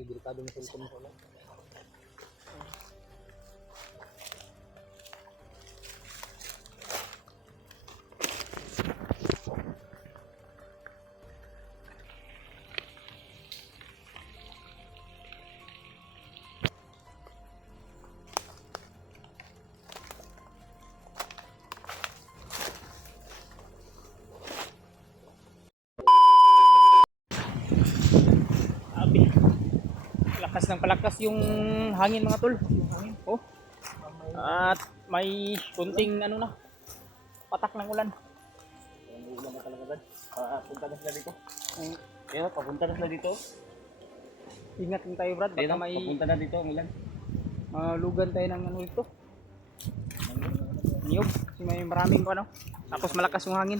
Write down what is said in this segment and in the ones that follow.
Delikado na cellphone ko lang. Lakas ng palakas yung hangin mga tol. Oh. At may kunting ano na, patak ng ulan. Ulan na talaga Brad. Punta na sila dito. Kaya papunta na sila dito. Ingat lang tayo Brad, baka may Papunta na dito ang ulan. lugan tayo ng ano dito. Niyog, kasi may maraming ano. Tapos malakas yung hangin.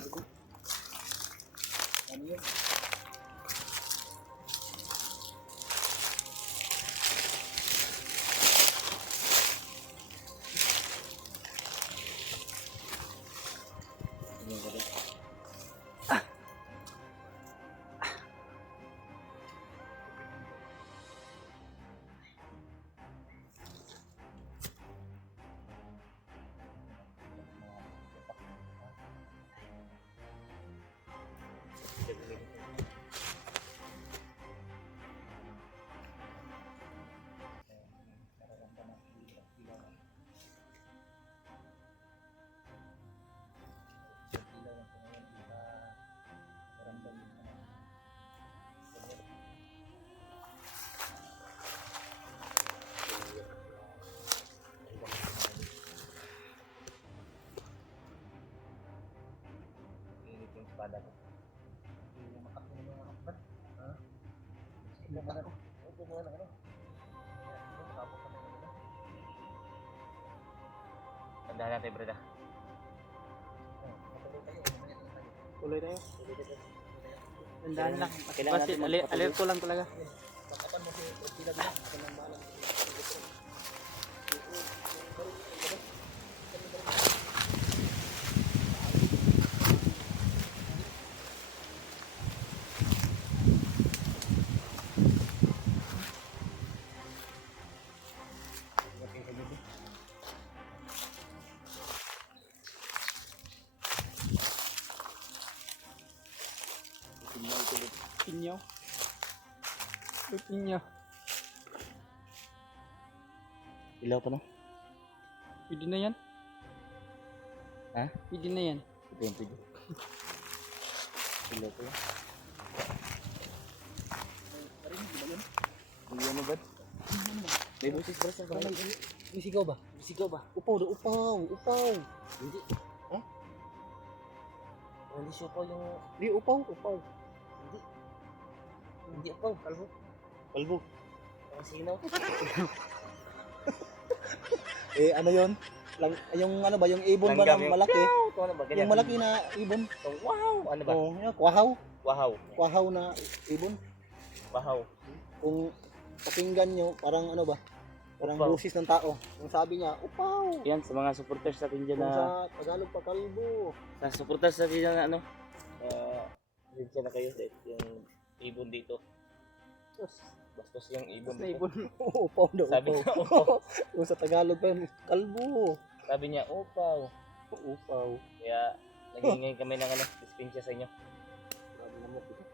Espada ko. Yung makapin mo mga kapatid. Ha? Ito ba ako? Ito mo na ano? Ito tapos na ano? Tandaan natin, brada. Tuloy tayo. Tandaan lang. Kailangan Basta natin alerto lang talaga. Pakapan mo si Pila Bila. Kailangan bahala. Pinyo. Pinyo. Ilaw pa no? Pwede na yan. Ha? Pwede na yan. Ito yung pwede. Ilaw pa lang. Hindi ano ba? May busis ba sa kamay? May sigaw ba? May sigaw ba? Upaw do, upaw, upaw. Hindi. Ha? Hindi siya upaw yung... Di upaw, upaw. Hindi. Hindi upaw. Kalbo. Kalbo. Ang sinaw. Ano yon? Yung ano ba, yung ibon ba na malaki? Ano ba? Yung malaki na ibon. Wow! Ano ba? Oh, yung kwahaw. Kwahaw. Kwahaw na ibon. Kwahaw. Kung pakinggan nyo, parang ano ba? Parang busis ng tao. Yung sabi niya, upaw! Yan, sa mga supporters natin dyan Kung na... sa Tagalog pa, kalbo. Sa supporters natin dyan na ano... Dinsya na kayo, yung ibon dito. Bastos yung ibon Na dito. ibon. Upaw daw. Sabi Upaw. niya, upaw. Kung sa Tagalog pa, kalbo. Sabi niya, upaw. Upaw. Kaya, nagingay kami ng ano, dispensya sa inyo. Grabe lamok ito.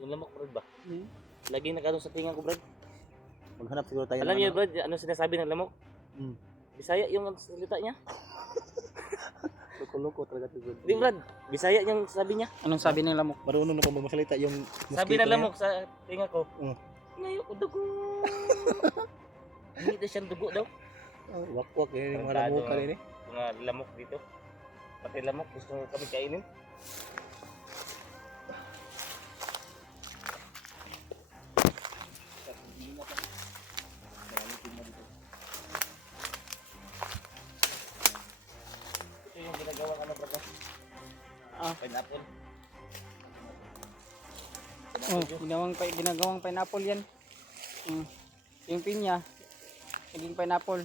Yung lamok, Brad ba? Laging nakano sa tinga ko, Brad. Maghanap siguro tayo Alam ng niyo, ano. Brad, ano sinasabi ng lamok? Hmm. Bisaya yung salita niya. Loko-loko talaga siguro. Hindi, Brad. Bisaya yung sabi niya. Anong sabi ng lamok? Marunong na pa magsalita yung mosquito. Sabi ng lamok sa tinga ko, ngayon ko dugo. Hindi daw siyang dugo daw. Wak-wak eh, yung mga Tarantado lamok kanina. Mga lamok dito. Pati lamok, gusto kami kainin. Ito yung ginagawang ano, brother? Pineapple. Oh, ginagawang pineapple yan. Yung pinya, naging pineapple.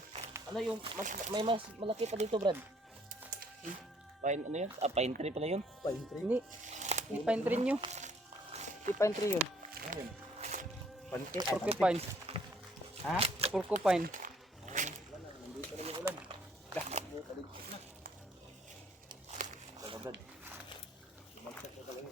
Ano yung may mas malaki pa dito, Brad? Pine ano yun? Pine tree pala yun. Pine tree. Hindi. Yung pine tree nyo. Yung pine tree yun. Ayun. Panty. Porcupine. Ha? Porcupine. Nandito na yung ulan. Paligpit na. Talaga. Bumagsak na talaga.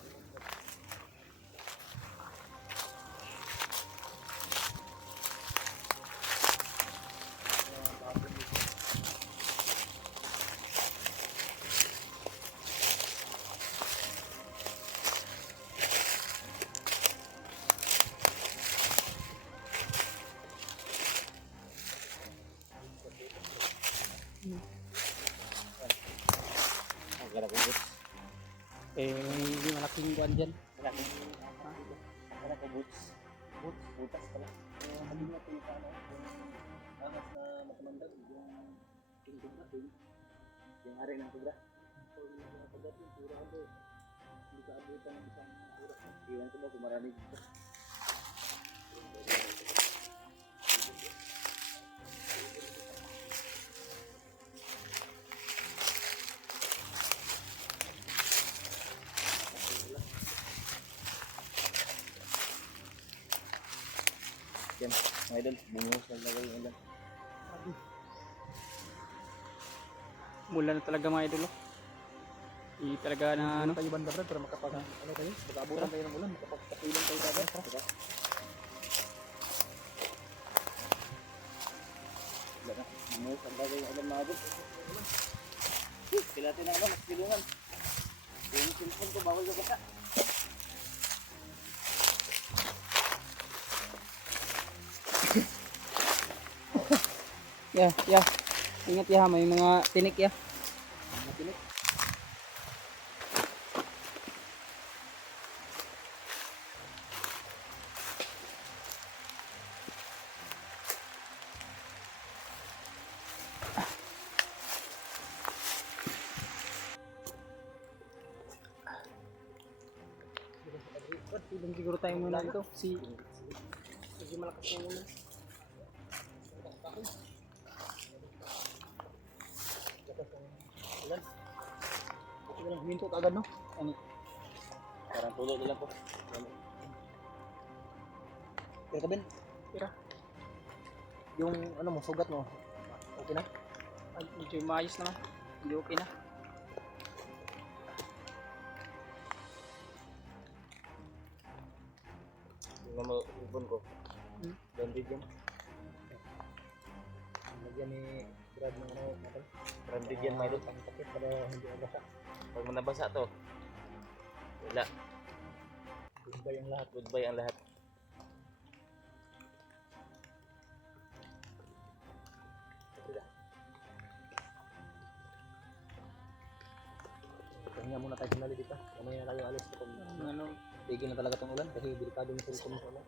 Ang gara ko boots. Eh, may malaking kuan dyan. Malaking. Ang gara ko boots. Boots. Butas pala. Halina po yung ano, yung ahas na matamandag, yung kubra, yung hari ng kubra. So, yung mga tagat yung pura ano, hindi ka abutan ng isang pura. Iwan ko ba kung marami dito. Yan. Mga idol. Bumuhos na talaga yung ulan. Mula na talaga mga idol. Hindi talaga na ano. Kayo banda Brad, para makapag, ano kayo, mag-aabutan kayo ng ulan, makapagkapilan kayo kagad. Diba? Wala na. Bumuhos na talaga yung ulan mga idol. Pilatin na ano. Mas pilungan. Yung cellphone ko bawal yung kasa. Yeah. Ingat ya, may mga tinik ya. Ilang siguro tayo muna dito. Medyo malakas yung ulan. Ulan. Ito na lang huminto kagad, no? Ano? Parang tulo na lang po. Pero ka Ben, Tira. yung ano mo, sugat mo, okay na? Ay, medyo maayos naman. Hindi okay na. Tingnan mo ibon ko. Bandage yan. Lagyan ni Brad ng ano, natin. Bandage yan mga idol. Ang takip para hindi mabasa. Pag manabasa to. Wala. Goodbye ang lahat. Goodbye ang lahat. Pahinga muna tayo sinali dito. Mamaya na tayo alis kung Ano, tigil na talaga itong ulan kasi delikado yung cellphone mo sa ulan.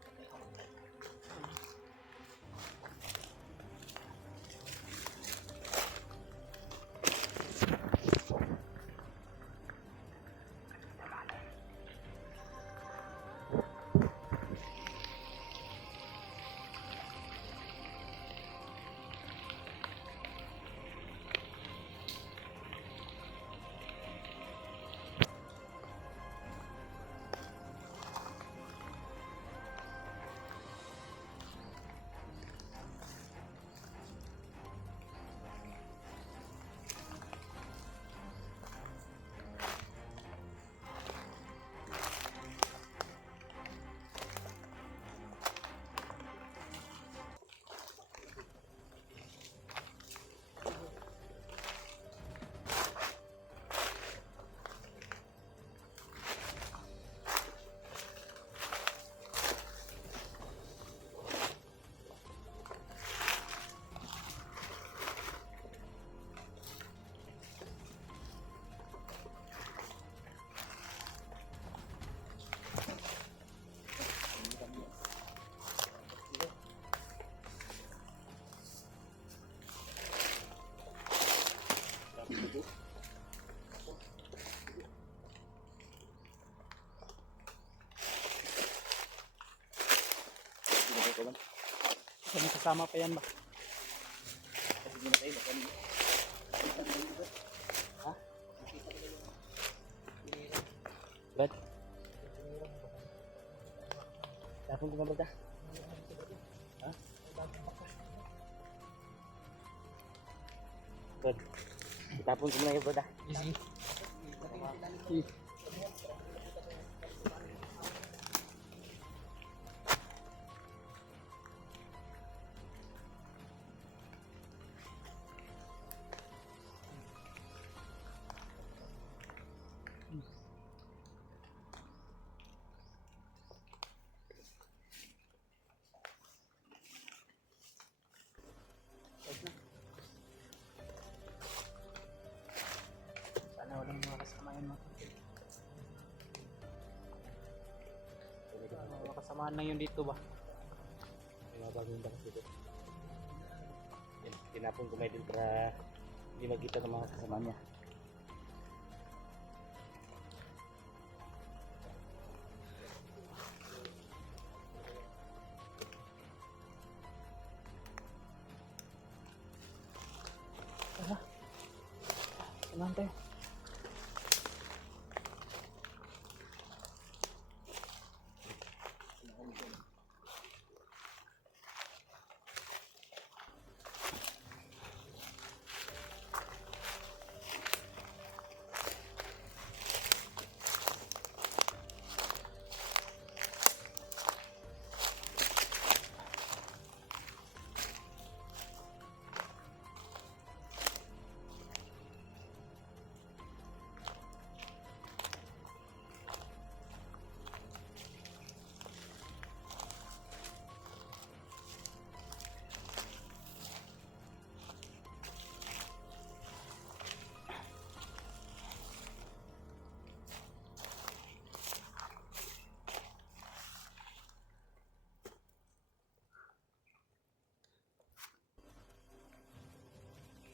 may kasama pa yan ba? Brad? Tapon ko na Brad ah. Bud, itapon ko muna yung bud ah. Easy. Sana walang mga kasama yan mga tol. Mga kasamaan lang yun dito ba? Mga bagong dakas dito. Yan, tinapon ko may din para hindi magkita ng mga kasama niya. Samahan tayo.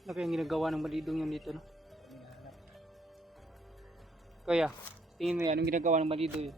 Ano kayang ginagawa ng balidong yun dito, no? Kaya, tingin mo yan, anong ginagawa ng balido yun?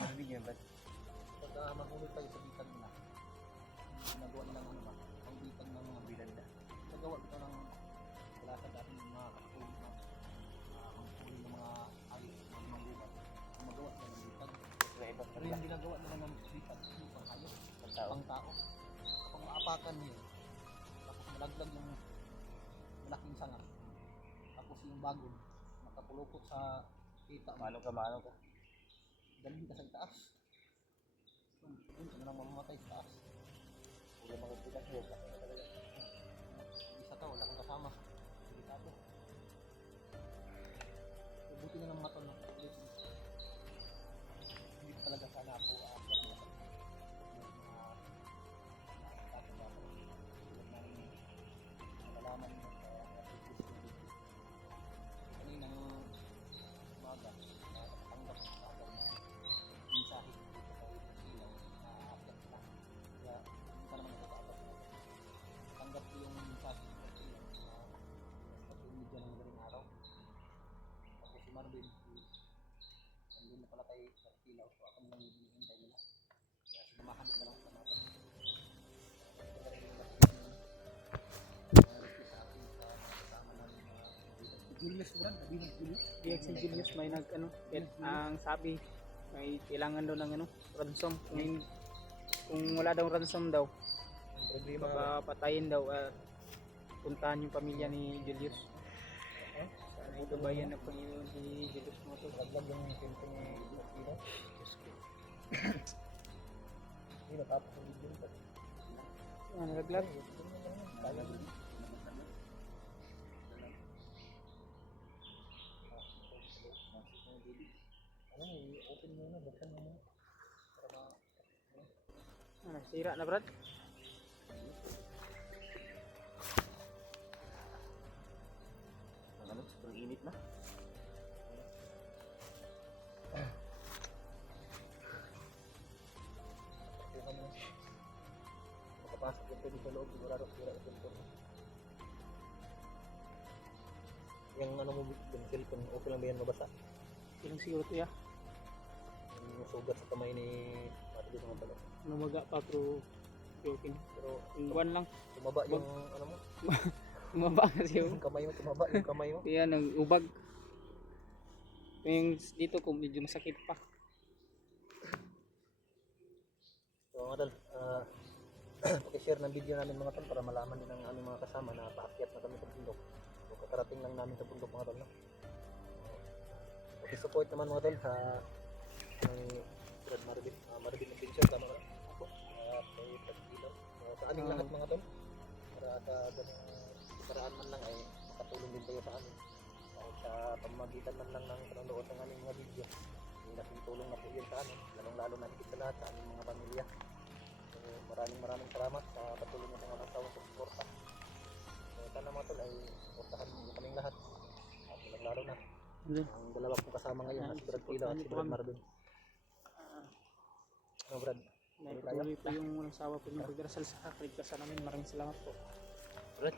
Narinig yan ba? Pagka mahulog tayo sa bitag nila, ginagawa nilang ano ba, ang bitag ng mga bilanda. Nagawa ito ng wala sa dati ng mga katulog na pangpuli ng mga ayos, mga manggubat. Magawa nila ng bitag. Pero yung ginagawa nila ng bitag, yung pang ayos, pang tao. Kapag maapakan niyo, tapos malaglag yung malaking sanga, tapos yung bagong nakapulupot sa kita mo, Mano ka? dalhin ka sa itaas. Doon ka na lang mamamatay sa taas. Wala makikita siya. Isa ka, wala kang kasama. Delikado. Buti na ng mga tol na police. Hindi ko talaga sana ako malalaman mo kaninang umaga tanggap sa agad na mensahe dito sa ilaw na aakyat na kaya hindi ka naman nagkakaabot tanggap ko yung mensahe sa ilaw na patuloy dyan ng galing araw tapos si Marvin nandun na pala tayo sa ilaw so ako nalang yung hinihintay nila kaya sinamahan ko na lang sa natin Julius Brand, sabi ng Julius. Kaya si Julius may ang sabi, may kailangan daw ng ransom. Kung wala daw ransom daw, baka patayin daw, puntahan yung pamilya ni Julius. Sana itubayan ng Panginoon si Julius mo to. Laglag yung tempo ni Martino. Hindi natapos ang video. Nalaglag. Kaya din. Ano, i-open muna, buksan muna. Sira na Brad. Ano, sobrang init na. Makapasok yung pwede sa loob, sigurado sira yung cellphone. Yung ano mo, yung cellphone, okay lang ba yan mabasa? Ilang siguro to ya. Yung sugat sa kamay ni Mati dito mga pala. Lumaga pa pero joking. Pero Yung buwan lang. tumaba yung ano mo, Lumaba kasi yung yung kamay mo, tumaba yung kamay mo. kaya nang ubag. Yung dito ko medyo masakit pa. So mga tol, paki-share ng video namin mga tol para malaman din ng aming mga kasama na paakyat na kami sa bundok. So kakarating lang namin sa bundok mga tol. No? Support naman mga tol sa may Brad Marvin, Marvin Adventure tama ba? Ako. At kay Tagbilaw. So, sa aming lahat mga tol, para sa ganung paraan man lang ay makatulong din kayo sa amin. Kahit sa pamamagitan man lang ng panonood ng aming mga video. Yung laking tulong na po yun sa amin, lalong-lalo na higit sa lahat sa aming mga pamilya. So, maraming salamat sa patuloy na mga tawang suporta. So, sana mga tol ay suportahan mo kaming lahat. At lalong-lalo na ang dalawa kong kasama ngayon na si Brad Pila at si Brad Marvin. Ano Brad? Nagtuloy po yung walang sawa po yung pagdarasal sa kaligtasan namin. Maraming salamat po. Brad,